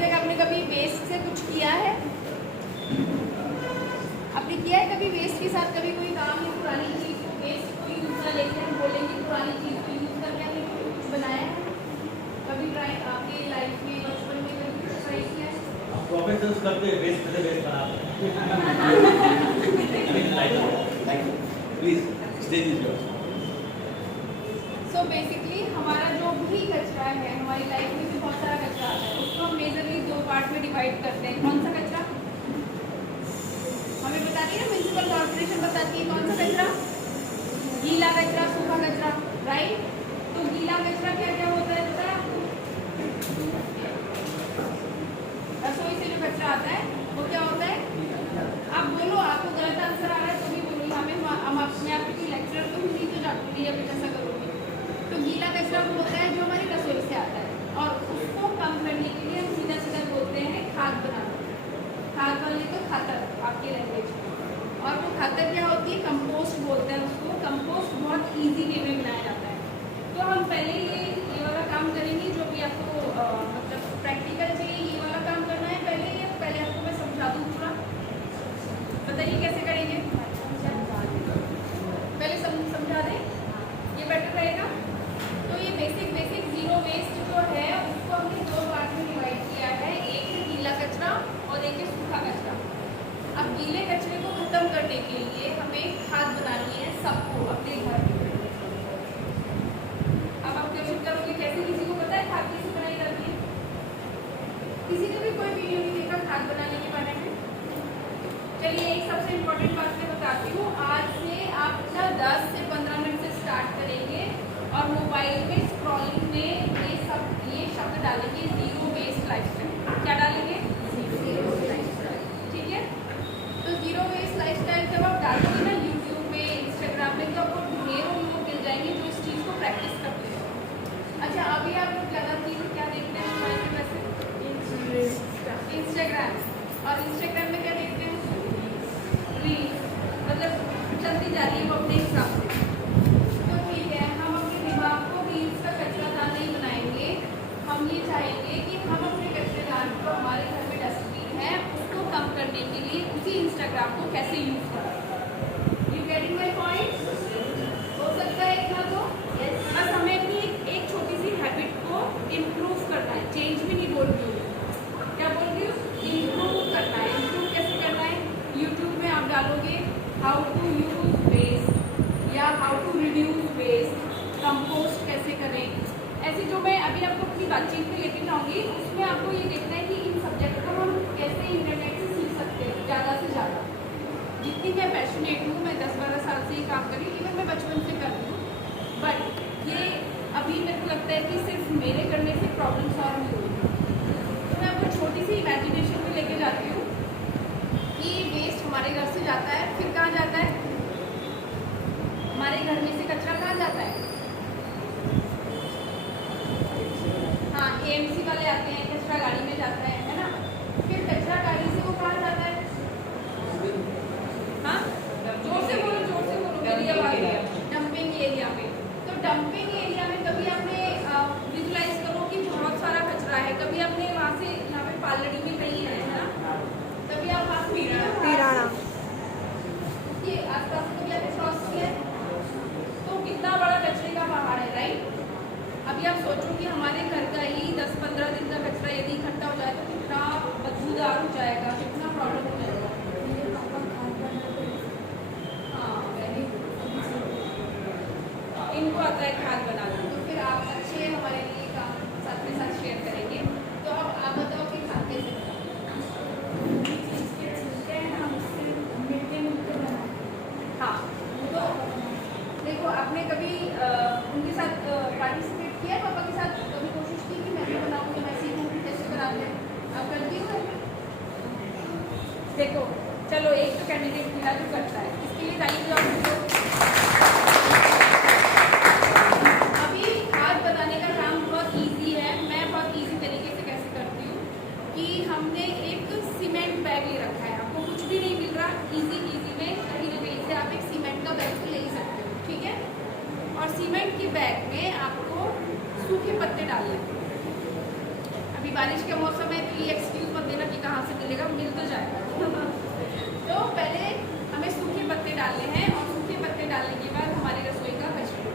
तक आपने कभी वेस्ट से कुछ किया है? आपने किया है कभी वेस्ट के साथ कभी कोई काम या पुरानी चीज़ को वेस्ट को यूज ना लेके हम बोलेंगे पुरानी चीज़ को यूज करके हमने कुछ बनाया है? कभी ट्राई आपके लाइफ में बचपन में कभी कुछ ट्राई किया है? प्रोफेशनल्स करते हैं वेस्ट से वेस्ट बनाते हैं। Please stage is yours. So basically हमारा जो भी कचरा है, हमारी लाइफ में भी बहुत सारा कचरा आता है, उसको हम मेजरली 2 पार्ट में डिवाइड करते हैं। कौन सा कचरा? हमें बताती है ना, म्युनिसिपल कॉर्पोरेशन बताती है कौन सा कचरा? गीला कचरा, सूखा कचरा, राइट? तो गीला कचरा क्या क्या होता है पता है आपको? रसोई से जो कचरा आता है वो क्या होता है? आप बोलो, आपको गलत आंसर आ रहा है तो भी बोलो, हम आपकी लेक्चर तो नहीं तो जाती है ऐसा करोगे। तो गीला कचरा वो होता है जो हमारी रसोई से आता है, और उसको कम करने के लिए हम सीधा सीधा बोलते हैं खाद बनाना। खाद वाले तो खातर आपके लैंग्वेज में, और वो खातर क्या होती है? कंपोस्ट बोलते हैं उसको। कंपोस्ट बहुत ईजी वे में बनाया जाता है। तो हम पहले ये वाला काम करेंगे जो भी आपको मतलब प्रैक्टिकल चाहिए, ये वाला काम करना है पहले आपको मैं समझा दूँ पूरा। बताइए कैसे करेंगे? पहले समझा दें, ये बेटर रहेगा। तो ये बेसिक जीरो वेस्ट जो है उसको हमने 2 पार्ट में डिवाइड किया है। एक है गीला कचरा और एक है सूखा कचरा। अब गीले कचरे को खत्म करने के लिए हमें खाद बनानी है सबको अपने घर में। अब आप क्वेश्चन करोगे कैसे? किसी को पता है खाद कैसे बनाई जाती है? किसी ने भी कोई वीडियो नहीं देखा खाद बनाने के बारे में? चलिए एक सबसे इम्पोर्टेंट बात मैं बताती हूँ। आज से आप 10 से 15 मिनट से स्टार्ट करेंगे और मोबाइल में स्क्रॉलिंग में ये शब्द डालेंगे, जीरो वेस्ट लाइफस्टाइल। क्या डालेंगे? Zero waste lifestyle. ठीक है, तो जीरो वेस्ट लाइफस्टाइल जब आप डालेंगे ना यूट्यूब में, इंस्टाग्राम में, तो आपको ढेरों लोग मिल जाएंगे जो इस चीज़ को प्रैक्टिस करते हैं। अच्छा, अभी आप लोग ज़्यादा चीज़ क्या देखते हैं मोबाइल में? वैसे इंस्टाग्राम, और इंस्टाग्राम में क्या देखते हैं? रील्स, मतलब चलती जा रही है वो अपने हिसाब से। तो ठीक है, हम अपने दिमाग को रील्स का कचरादान नहीं बनाएंगे। हम ये चाहेंगे कि हम अपने कचरेदान को, हमारे घर में डस्टबिन है, उसको कम करने के लिए उसी इंस्टाग्राम को कैसे यूज करें। You getting my point? हो सकता है इतना तो बस हमें अपनी एक छोटी सी हैबिट को इम्प्रूव करना है। चेंज भी नहीं बोल रही हूँ, क्या बोल रही हूँ? इम्प्रूव करना है। इम्प्रूव कैसे करना है? यूट्यूब में आप डालोगे हाउ टू यूज वेस्ट या how to reduce waste, compost कैसे करें, ऐसे जो मैं अभी आपको अपनी बातचीत में लेके जाऊँगी, उसमें आपको ये देखना है कि इन सब्जेक्ट को हम कैसे इंटरनेट से सीख सकते हैं ज़्यादा से ज़्यादा। जितनी मैं पैशनेट हूँ, मैं 10-12 साल से ये काम कर रही हूँ, इवन मैं बचपन से कर रही हूँ, बट ये अभी मेरे को लगता है कि सिर्फ मेरे करने से प्रॉब्लम सॉल्व नहीं होगी। तो मैं आपको छोटी सी इमेजिनेशन में लेके जाती हूँ कि वेस्ट हमारे घर से जाता है, फिर कहाँ जाता है? हमारे घर में से कचरा कहाँ जाता है? हाँ, एएमसी वाले आते हैं, कचरा गाड़ी में जाता है ना? फिर कचरा गाड़ी से वो कहाँ जाता है? हाँ, जोर से बोलो, मेरी आवाज़। डंपिंग एरिया में। तो डंपिंग एरिया में कभी आपने विजुलाइज करो कि बहुत सारा कचरा है, कभी आपने वहाँ से, यहाँ पे पालड़ी में कहीं है ना, तभी आप वहाँ पीराना ये आसपास कभी आपने क्रॉस किया है? तो कितना बड़ा कचरे का पहाड़ है, राइट? अभी आप सोचो कि हमारे घर का ही 10-15 दिन का कचरा यदि इकट्ठा हो जाए तो कितना बदबूदार हो जाएगा, कितना प्रॉब्लम हो जाएगा। हाँ, वेरी गुड, इनको आता है खाद बनाना। तो फिर आप अच्छे हमारे लिए काम साथ में साथ शेयर करेंगे। तो अब आप बताओ कि खाद कैसे बनाना? हाँ, तो देखो, आपने कभी उनके साथ पार्टिसिपेट किया है? पापा के साथ कभी कोशिश की कि मैं भी बनाऊँ या मैं सीखूँ कैसे बनाते हैं? आप करती हो? देखो, चलो एक तो कैंडिडेट मिला जो करता है, इसके लिए ताली बजाओ। अभी खाद बनाने का काम बहुत ईजी है। मैं बहुत ईजी तरीके से कैसे करती हूँ कि हमने एक सीमेंट बैग ले रखा है, आपको कुछ भी नहीं मिल रहा, इजी में कहीं ना कहीं से आप एक सीमेंट का बैग तो ले ही सकते हो, ठीक है? और सीमेंट के बैग में आपको सूखे पत्ते डालने हैं। अभी बारिश के मौसम है तो ये एक्सक्यूज मत देना कि कहाँ से मिलेगा, मिल तो जाएगा। तो पहले हमें सूखे पत्ते डालने हैं और सूखे पत्ते डालने के बाद हमारी रसोई का कचरा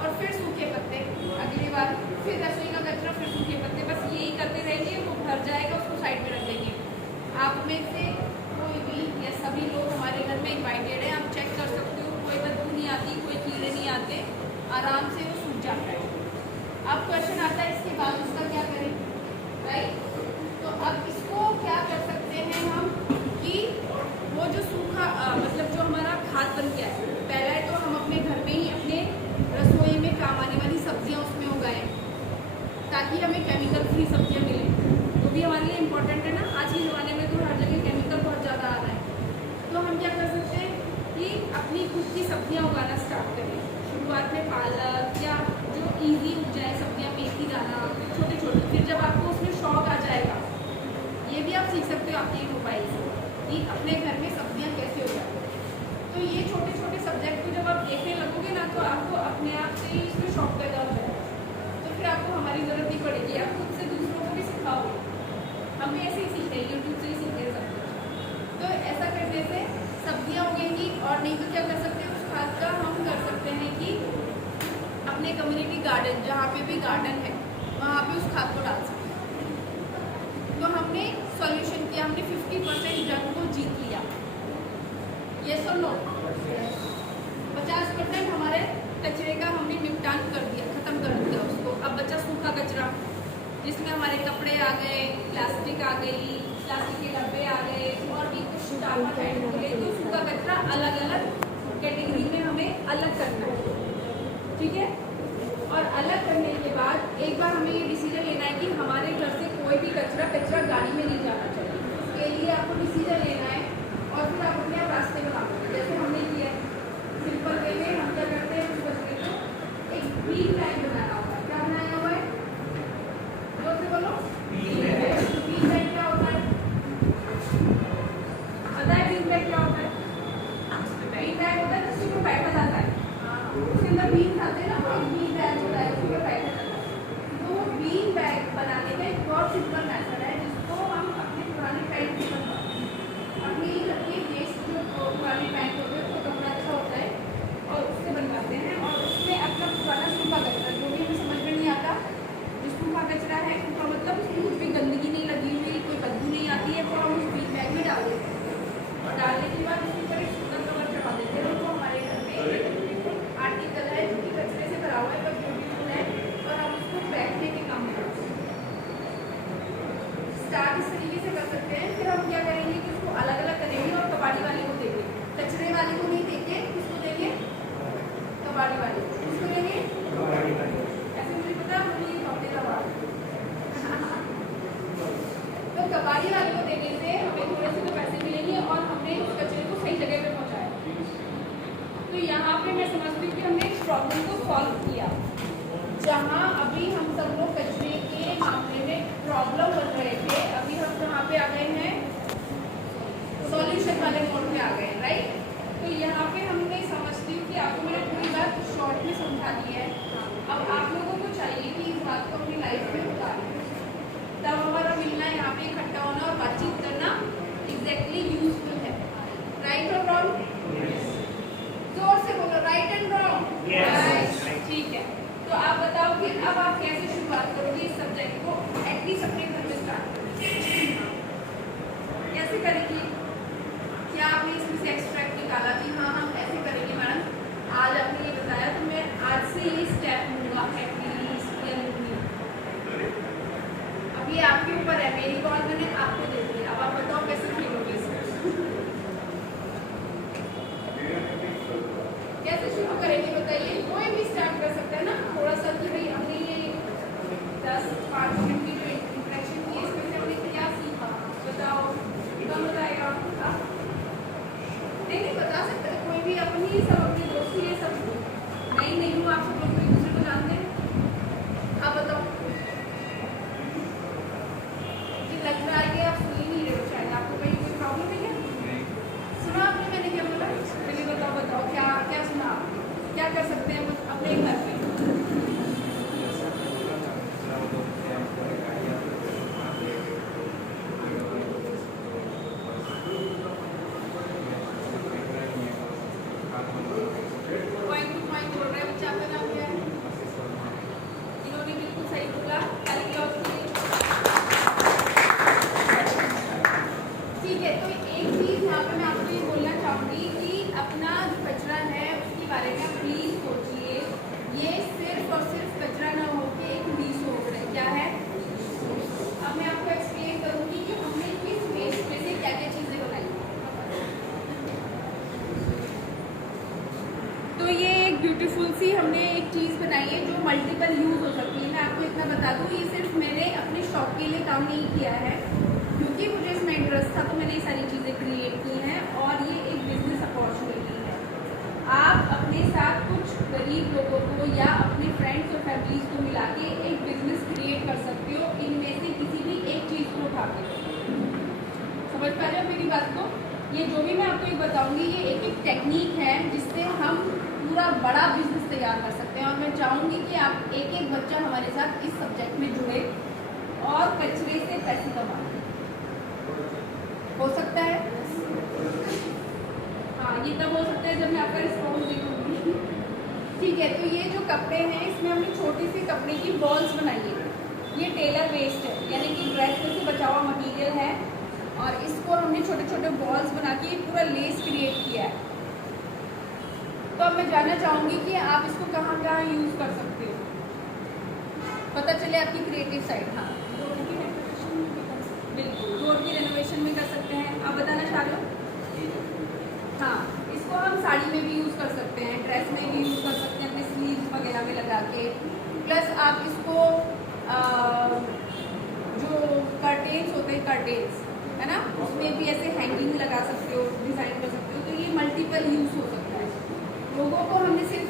और फिर सूखे पत्ते, अगली बार फिर रसोई का कचरा, फिर सूखे पत्ते, बस यही करते रहेंगे। वो भर जाएगा, उसको साइड में रख देंगे। आप में से कोई भी या सभी लोग हमारे घर में इन्वाइटेड है, आप चेक कर सकते हो, कोई बदबू नहीं आती, कोई कीड़े नहीं आते, आराम से वो सूख जाता है। अब क्वेश्चन आता है इसके बाद उसका क्या करें, राइट? तो अब इसको क्या कर सकते हैं हम कि वो जो सूखा मतलब जो हमारा खाद बन गया है, पहला है तो हम अपने घर में ही अपने रसोई में काम आने वाली सब्जियां उसमें उगाएं ताकि हमें केमिकल फ्री सब्जियां मिलें। वो भी हमारे लिए इम्पोर्टेंट है ना, आज के ज़माने में तो हर जगह केमिकल बहुत ज़्यादा आ रहा है। तो हम क्या कर सकते हैं कि अपनी खुद की सब्जियां उगाना स्टार्ट करें। शुरुआत में पालक या जो ईजी उग जाए सब्जियां, मेथी दाना, छोटे छोटे, फिर जब आपको उसमें शौक आ जाएगा, ये भी आप सीख सकते हो आपके मोबाइल से कि अपने घर में सब्जियां कैसे उगाएं। तो ये छोटे छोटे सब्जेक्ट को जब आप देखने लगोगे ना तो आपको अपने आप से ही इसमें शौक पैदा हो जाएगा। तो फिर आपको हमारी ज़रूरत नहीं पड़ेगी, आप खुद से दूसरों को भी सिखाओगे। हम भी ऐसे ही सीख रहे हैं, यूट्यूब से ही सीख रहे हैं सब कुछ। तो ऐसा करने से सब्जियां उगेंगी। और नहीं तो क्या कर सकते हैं, उस खाद का हम कर सकते हैं कि अपने कम्युनिटी गार्डन, जहाँ पे भी गार्डन है वहाँ पे उस खाद को डाल सकते हैं। तो हमने सॉल्यूशन किया, हमने 50% जंग को जीत लिया। यस और नो? 50% हमारे कचरे का हमने निपटान कर दिया, खत्म कर दिया उसको। अब बचा सूखा कचरा, जिसमें हमारे कपड़े आ गए, प्लास्टिक आ गई, प्लास्टिक के डब्बे आ गए और भी कुछ टापा टाइप के लिए। तो सूखा कचरा अलग अलग कैटेगरी में हमें अलग करना है, ठीक है? और अलग करने के बाद एक बार हमें ये डिसीजन लेना है कि हमारे घर से कोई भी कचरा गाड़ी में नहीं जाना चाहिए। उसके लिए आपको डिसीजन लेना है और फिर आप अपने आप रास्ते बना दो, जैसे हमने किया है। सिंपल वे में हम क्या करते हैं, उस कचरे को एक ग्रीन बैग बनाना होगा। क्या बनाया हुआ है? जोर से बोलो। ग्रीन बैग क्या होता है? पता है ग्रीन बैग क्या होता है? ग्रीन बैग होता है जिसमें तो बैठा जाता है, उसके अंदर बीन खाते हैं ना, वो ग्रीन बैग होता है, उसमें बैठा जाता है। तो वो ग्रीन बैग बनाने का एक बहुत सिंपल मेथड है जिसको हम अपने पुराने पैंट से बनवाते हैं। अपनी घर के वेस्ट जो पुराने पैंट होते हैं उसको कपड़ा अच्छा होता है और उससे बनवाते हैं। और उसमें अपना पुराना सूखा कचरा जो भी हमें समझ में नहीं आता, जो सूखा कचरा है, सूखा मतलब उसमें कुछ भी गंदगी नहीं लगी हुई, कोई बदबू नहीं आती है, वो हम उस ग्रीन बैग में डाल देते हैं। और डालने के बाद उसके ऊपर एक सुंदर कवर चढ़ा देते हैं। तो हमारे घर में आर्टिकल है जो कि कचरे से भरा हुआ है पर ब्यूटीफुल है और हम उसको बैठने के काम में करते हैं। स्टार्ट इस तरीके से कर सकते हैं। फिर हम क्या करेंगे कि उसको अलग अलग करेंगे और कबाड़ी वाले को देंगे, कचरे वाले को नहीं देंगे। किसको देंगे? कबाड़ी वाले को। किसको देंगे? ऐसे मुझे पता, मुझे ये हफ्ते का बात। तो कबाड़ी वाले को देने से हमें थोड़े से तो पैसे मिलेंगे और हमने उस कचरे को सही जगह पे पहुँचाया। तो यहाँ पे मैं समझती हूँ कि हमने इस प्रॉब्लम को सॉल्व किया। जहाँ अभी हम सब लोग कचरे के मामले में प्रॉब्लम बन रहे थे, अभी हम कहाँ पे आ गए हैं? सॉल्यूशन वाले मोड में आ गए हैं, राइट? तो यहाँ पे हमने समझती हूँ कि आपको मैंने पूरी बात शॉर्ट में समझा दी है। अब आप लोगों को चाहिए कि इस बात को अपनी लाइफ में उतारें, तब हमारा मिलना, यहाँ पे इकट्ठा होना और बातचीत करना एग्जैक्टली यूजफुल है। राइट और रॉन्ग? जोर से बोलो, राइट एंड रॉन्ग। ठीक है, तो आप बताओ कि अब आप कैसे शुरुआत करोगे इस सब्जेक्ट को एटलीस्ट अपने घर में स्टार्ट करें। कैसे करेंगे? क्या आपने इसमें से एक्सट्रैक्ट निकाला कि हाँ हम ऐसे करेंगे मैडम, आज आपने ये बताया तो मैं आज से ये स्टेप लूँगा एटलीस्ट या लूँगी। अब ये आपके ऊपर है, मेरी कॉल मैंने आपको दे दी। अब आप बताओ कैसे फीलोगे इसमें? कैसे शुरू करेंगे बताइए? कोई भी स्टार्ट कर सकता है ना, थोड़ा सा कि भाई हमने ये 10-5 मिनट की जो इंटरेक्शन की इसमें से हमने क्या सीखा, बताओ। कौन बताएगा? नहीं बता सकते कोई भी, अपनी सब अपनी दोस्ती है सब। नहीं हूँ, आप सब लोग एक दूसरे को जानते हैं। आप बताओ। मुझे लग रहा है कि आप सुन ही नहीं रहे हो, शायद आपको कहीं कोई प्रॉब्लम है क्या? ब्यूटीफुल सी हमने एक चीज़ बनाई है जो मल्टीपल यूज़ हो सकती है। मैं आपको इतना बता दूँ, ये सिर्फ मैंने अपने शॉप के लिए काम नहीं किया है, क्योंकि मुझे इसमें इंटरेस्ट था तो मैंने ये सारी चीज़ें क्रिएट की हैं और ये एक बिजनेस अपॉर्चुनिटी है। आप अपने साथ कुछ गरीब लोगों को या अपने फ्रेंड्स और फैमिलीज को मिला के एक बिजनेस क्रिएट कर सकते हो, इनमें से किसी भी एक चीज़ को उठा के। समझ पा रहे हो मेरी बात को? ये जो भी मैं आपको एक बताऊंगी, ये एक एक टेक्निक है जिससे हम पूरा बड़ा बिजनेस तैयार कर सकते हैं। और मैं चाहूँगी कि आप एक एक बच्चा हमारे साथ इस सब्जेक्ट में जुड़े और कचरे से पैसे कमाए। हो सकता है? हाँ, ये तब हो सकता है जब मैं आपका रिस्पॉन्स देखूँगी। ठीक है, तो ये जो कपड़े हैं इसमें हमने छोटी सी कपड़े की बॉल्स बनाई है। ये टेलर वेस्ट है, यानी कि ड्रेस में से बचा हुआ मटीरियल है और इसको हमने छोटे छोटे बॉल्स बना के पूरा लेस क्रिएट किया है। तो अब मैं जानना चाहूँगी कि आप इसको कहाँ कहाँ यूज़ कर सकते हो, पता चले आपकी क्रिएटिव साइड। हाँ, बिल्कुल, रोड की रेनोवेशन में कर सकते हैं। आप बताना चाह रहे हो? हाँ, इसको हम साड़ी में भी यूज़ कर सकते हैं, ड्रेस में भी यूज़ कर सकते हैं, अपने स्लीव्स वगैरह में लगा के। प्लस आप इसको जो कर्टेन्स होते हैं, कर्टेन्स है ना, उसमें भी ऐसे हैंगिंग लगा सकते हो, डिज़ाइन कर सकते हो। तो ये मल्टीपल यूज़ हो सकता है। लोगों को हमने सिर्फ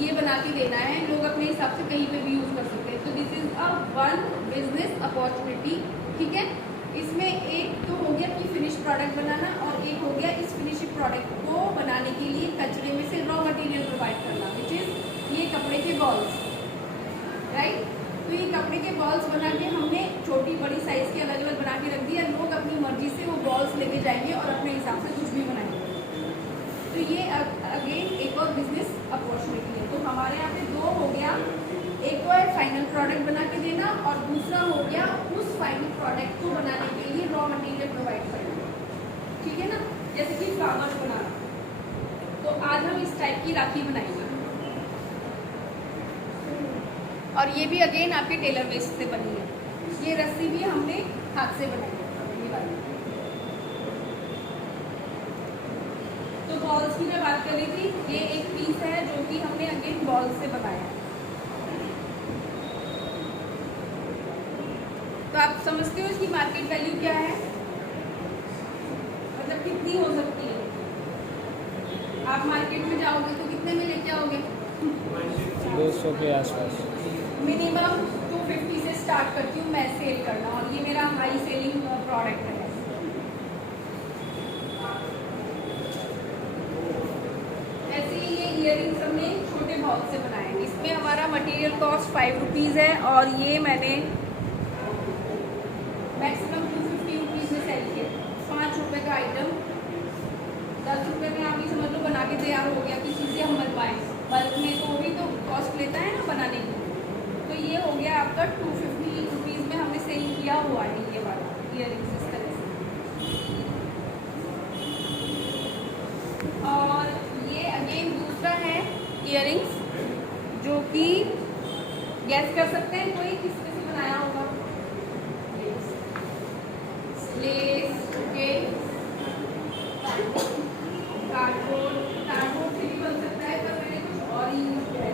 ये बना के देना है, लोग अपने हिसाब से कहीं पे भी यूज़ कर सकते हैं। तो this is a one business opportunity. ठीक है, इसमें एक तो हो गया कि फिनिश प्रोडक्ट बनाना और एक हो गया इस फिनिश प्रोडक्ट को बनाने के लिए कचरे में से रॉ मटेरियल प्रोवाइड करना, विच इज़ ये कपड़े के बॉल्स, राइट। तो ये कपड़े के बॉल्स बना के हमने छोटी बड़ी साइज़ के अलग अलग बना के रख दिया। लोग अपनी मर्जी से वो बॉल्स लेके जाएंगे और अपने हिसाब से कुछ भी बनाएंगे। तो ये अगेन एक और बिजनेस अपॉर्चुनिटी है। तो हमारे यहाँ पे दो हो गया, एक तो है फाइनल प्रोडक्ट बना के देना और दूसरा हो गया उस फाइनल प्रोडक्ट को बनाने के लिए रॉ मटेरियल प्रोवाइड करना। ठीक है ना, जैसे कि फ्लावर्स बनाना। तो आज हम इस टाइप की राखी बनाएंगे और ये भी अगेन आपके टेलर वेस्ट से बनी है। ये रस्सी भी हमने हाथ से बनाई है, ये वाली। तो बॉल्स की मैं बात कर रही थी, ये एक पीस है जो कि हमने अगेन बॉल्स से बनाया है। तो आप समझते हो इसकी मार्केट वैल्यू क्या है, मतलब कितनी हो सकती है? आप मार्केट में जाओगे तो कितने में लेके आओगे? 200 के आसपास। मिनिमम 250 से स्टार्ट करती हूँ मैं सेल करना, और ये मेरा हाई सेलिंग प्रोडक्ट है। ऐसे ही ये इयररिंग्स हमने छोटे बॉल से बनाए हैं। इसमें हमारा मटेरियल कॉस्ट 5 रुपीज़ है और ये मैंने मैक्सिमम 250 रुपीज़ में सेल किया। 5 रुपये का आइटम 10 रुपये में आप ही समझ लो बना के तैयार हो गया। किसी से हम बनवाएं बल्क में तो भी तो कॉस्ट लेता है ना बनाने की। तो ये हो गया आपका 250 रुपीज़ में हमने सेल किया हुआ है ये वाला इयररिंग्स इस तरह से। और ये अगेन दूसरा है इयररिंग्स जो कि गैस कर सकते हैं कोई किस तरह से बनाया होगा। लेस, ओके, कार्डबोर्ड से भी बन सकता है, पर मैंने कुछ और ही यूज़ किया है।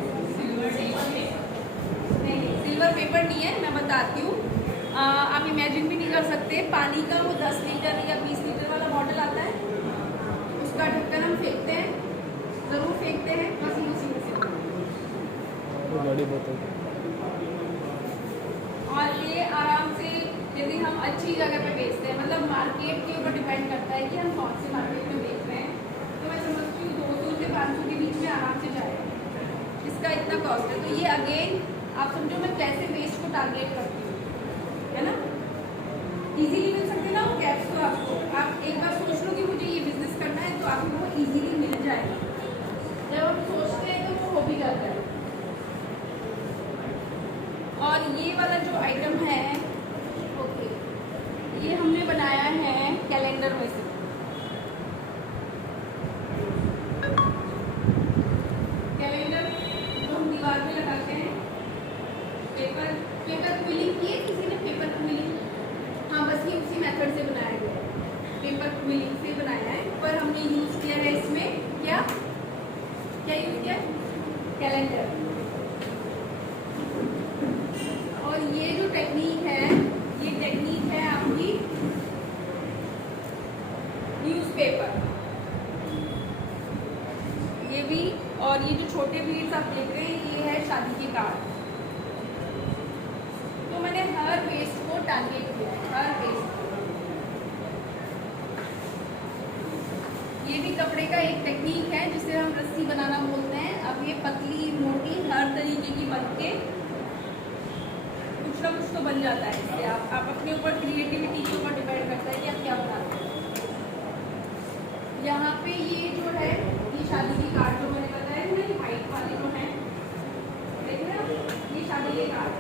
सिल्वर पेपर नहीं है, मैं बताती हूँ। आप इमेजिन भी नहीं कर सकते, पानी का वो 10 लीटर या 20 लीटर वाला बॉटल आता है, उसका ढक्कन हम फेंकते हैं, ज़रूर फेंकते हैं, बस उसी में से। बड़ी बोतल। और ये आराम से यदि हम अच्छी जगह पे बेचते हैं, मतलब मार्केट के ऊपर डिपेंड करता है कि हम कौन से मार्केट में बेच रहे हैं। तो मैं समझती हूँ 200 से 500 के बीच में आराम से जाएगा, इसका इतना कॉस्ट है। तो ये अगेन आप समझो मैं कैसे वेस्ट को टारगेट करती हूँ, है ना। इजीली मिल सकते ना वो कैप्स, तो आपको आप एक बार सोच लो कि मुझे ये बिजनेस करना है तो आपको वो इजीली मिल जाएगा। जब आप सोचते हैं तो वो हो भी जाता है। और ये वाला जो आइटम है, ओके, ये हमने बनाया है कैलेंडर में से। कैलेंडर जो हम दीवार में लगाते हैं, पेपर क्विलिंग की है किसी ने, पेपर क्विलिंग। हाँ, बस ये उसी मेथड से बनाया गया है, पेपर क्विलिंग से बनाया है। पर हमने यूज़ किया है इसमें क्या यूज़ किया है? कैलेंडर। और ये जो टेक्निक है, ये टेक्निक है आपकी न्यूज़पेपर। ये भी, और ये जो छोटे बीड्स आप देख रहे हैं ये है शादी के कार्ड। तो मैंने हर वेस्ट को टारगेट किया है, हर वेस्ट को। ये भी कपड़े का एक टेक्निक है जिसे हम रस्सी बनाना बोलते हैं। अब ये पतली मोटी हर तरीके की बन के कुछ ना कुछ तो बन जाता है इससे। आप अपने ऊपर क्रिएटिविटी के ऊपर डिपेंड करता है कि आप क्या बनाते हैं। यहाँ पे ये जो है ये शादी के कार्ड जो मैंने बताया है ना, वाइट वाले जो हैं, देख रहे हैं आप, ये शादी के कार्ड।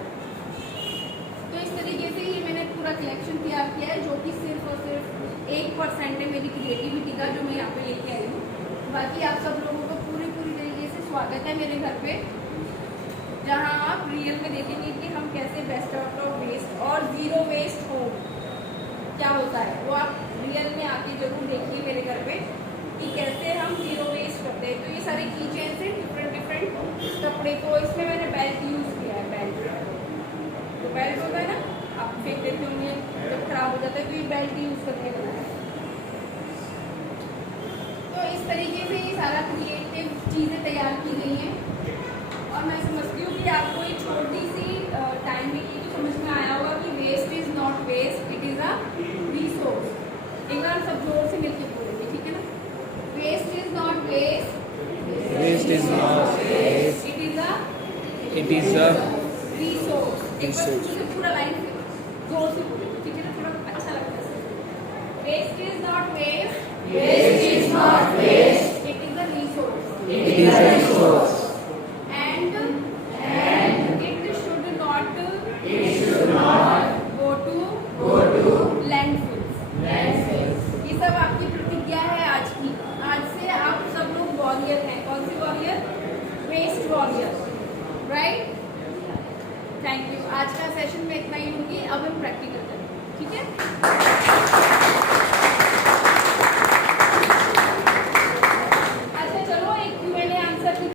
तो इस तरीके से ये मैंने पूरा कलेक्शन तैयार किया है जो कि सिर्फ और सिर्फ 1% है मेरी क्रिएटिविटी का जो मैं यहाँ पे लेके आई हूँ। बाकी आप सब लोगों को पूरी तरीके से स्वागत है मेरे घर पे, जहाँ आप रियल में देखेंगे कि हम कैसे बेस्ट आउट ऑफ वेस्ट और ज़ीरो वेस्ट हो क्या होता है। वो आप रियल में आके जरूर देखिए मेरे घर पे कि कैसे हम ज़ीरो वेस्ट करते हैं। तो ये सारे की चेन से डिफरेंट कपड़े को, इसमें मैंने बेल्ट यूज़ किया है। बेल्ट, तो बेल्ट होता है ना, आप फेंक देते होंगे जब खराब हो जाता है, तो ये बेल्ट यूज़ करके बनाया है। तो इस तरीके से ये सारा क्रिएटिव चीज़ें तैयार की गई हैं। और मैं समझती हूँ कि आपको एक छोटी सी टाइम में ये तो समझ में आया होगा कि waste is not waste, it is a resource. एक बार सब जोर से मिलकर बोलेंगे, ठीक है ना? Waste is not waste, Waste is not waste. It is a It is a resource. एक बार resource. मुझे पूरा लाइन जोर से बोलेंगे, ठीक है ना? थोड़ा अच्छा लगता है। Waste is not waste, waste is not waste, it is a resource, it is a resource. and it should not go to landfills. ये सब आपकी प्रतिज्ञा है आज की। आज से आप सब लोग वॉरियर हैं। कौन से warrior? Waste warrior, right? Thank you. आज का सेशन में इतना ही लूँगी, अब हम प्रैक्टिकल करेंगे, ठीक है?